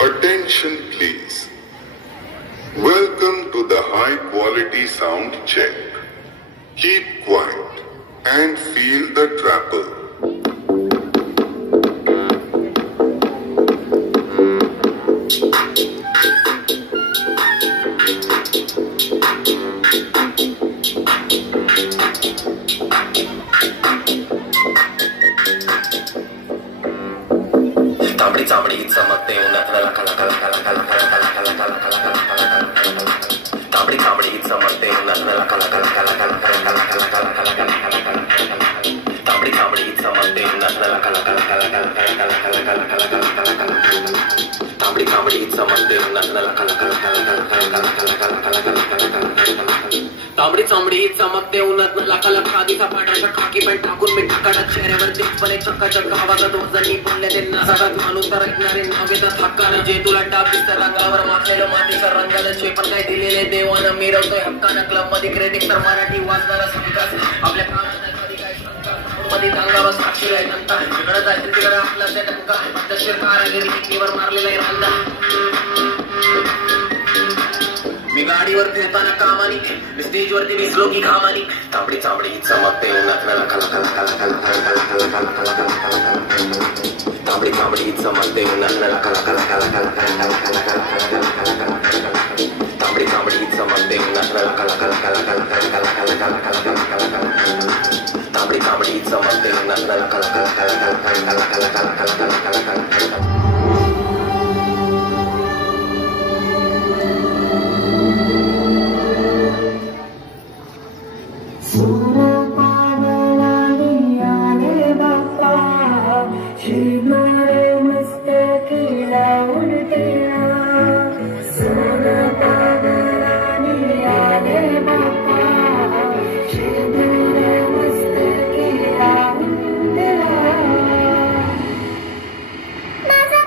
Attention please. Welcome to the high quality sound check. Keep quiet and feel the trapper. तांबडी चांबडी चमकते उन्हात लका लका लका लका लका लका लका लका लका लका तांबडी चांबडी चमकते उन्हात लका लका लका लका लका लका लका लका लका तांबडी चांबडी चमकते उन्हात लका लका लका लका लका लका लका लका तांबडी चांबडी चमकते उन्हात लका लका लका लका लका लका लका तांबडी चांबडी चमकते उन्हात लका लका आधीचा पांढरा खाकी पण टाकून मी टाकाटात चेहऱ्यावर दिसपणे चक्काचक्क हवाचा दोजणी बोलले त्यांना सगळ्यात माणूस तर ऐकणारे नाव घेतात हक्कानं जे तुला डाब दिसतं रंगावर माखलेलं मातीचं रंगाला जे पण काय दिलेले देवानं मिरवतोय हक्कानं क्लब मध्ये क्रेडिट तर मराठी वाचणारा संकास आपल्या मध्ये अंगावर साक्षी आहे नंतर तिकडे जायचं तिकडे आपला त्या टंका दशर कारागिरी टेकनीवर मारलेला आहे रांदा मी गाडीवर फिरताना कामानी स्टेजवरती दिसलो की घामानी तांबडी चांबडी चमकते उन्हात लका लका लका लका लका लका लका तांबडी चांबडी चमकते उन्हात लका लका लका लका लका तांबडी चांबडी चमकते उन्हात लका लका लका लका लका तांबडी चांबडी चमकते उन्हात लका लका लका लका माझा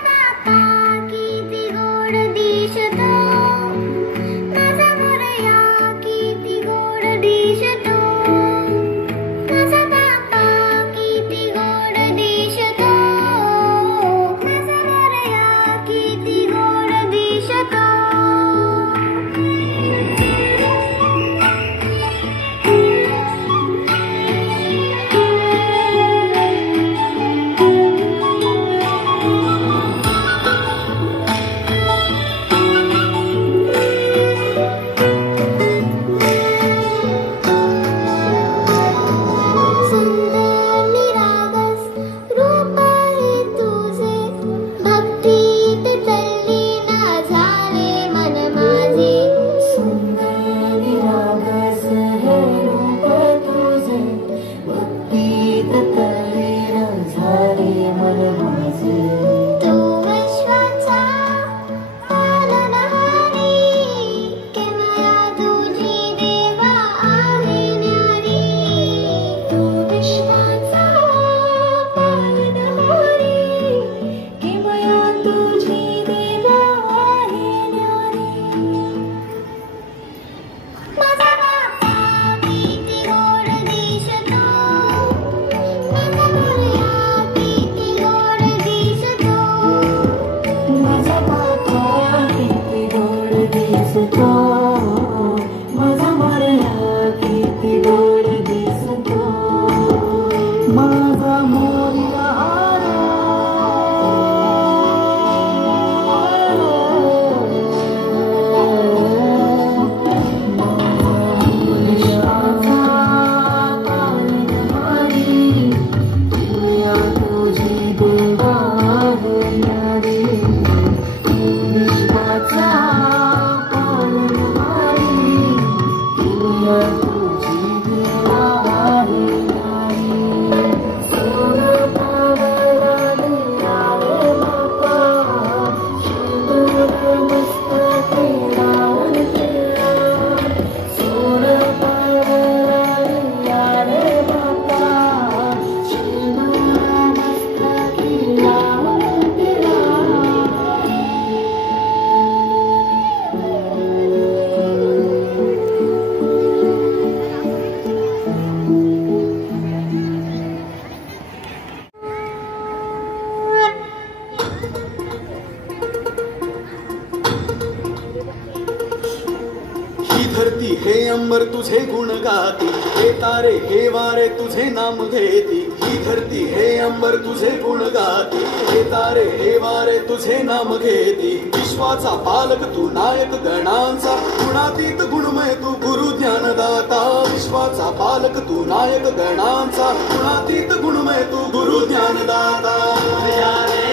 हे अंबर तुझे गुण गाती, हे तारे हे वारे तुझे नाम घेती. ही धरती हे अंबर तुझे गुण गाती, हे तारे हे वारे तुझे नाम घेती. विश्वाचा पालक तू नायक गणांचा, गुणातीत गुणमय तू गुरु ज्ञानदाता. विश्वाचा पालक तू नायक गणांचा, गुणातीत गुणमय तू गुरु ज्ञानदाता. मोरया रे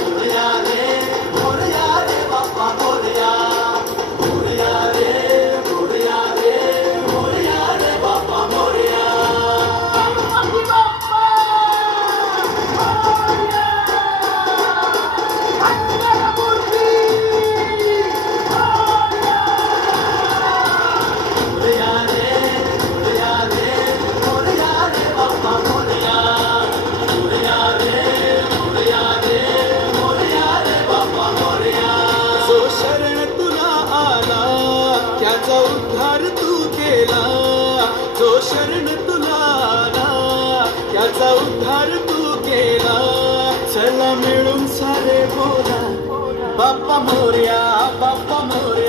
मोरया रे मोरया रे बाप्पा मोरया. मोरया रे मोरया रे मोरया रे बाप्पा मोरया. गणपती बाप्पा मोरया. मंगलमूर्ती मोरया. मोरया रे मोरया रे मोरया रे बाप्पा मोरया. मोरया रे मोरया रे मोरया रे बाप्पा मोरया. जो शरण तुला आला त्याचा उद्धार तू केला. जो शरण तुला आला त्याचा उद्धार तू केला. चला मिळून सारे बोला बाप्पा मोरया बाप्पा मोरया.